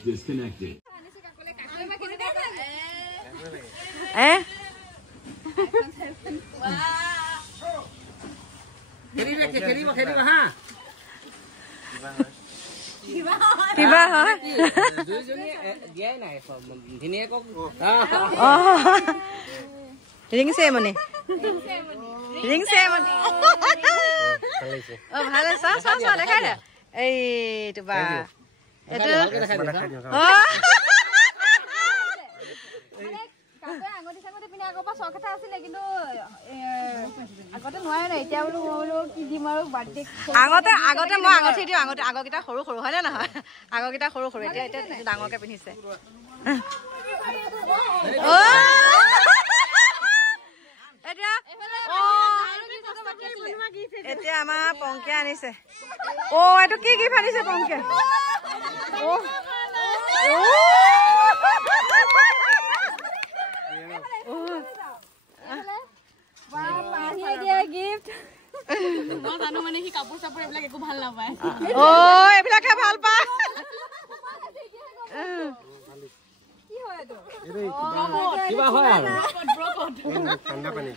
Disconnected. খেলিব হা কিবা হয় দিয়াই নাই ধুনীয়াকৈ ৰিং চেৰেমনি অ ভালে চা দেখাই দে এইটো বা এইটো আগতে মই আঙঠি দিওঁ আগৰকেইটা সৰু সৰু হয় নে নহয় আগৰকেইটা সৰু সৰু এতিয়া ডাঙৰকে পিন্ধিছে এতিয়া আমাৰ পংকিয়া আনিছে অ এইটো কি গিফ্ট আনিছে পংকিয়া জানো মানে সি কাপোৰ চাপোৰ এইবিলাক একো ভাল নাপায় অ এইবিলাকে ভাল পায় কিবা হয় আৰু ঠাণ্ডা পানী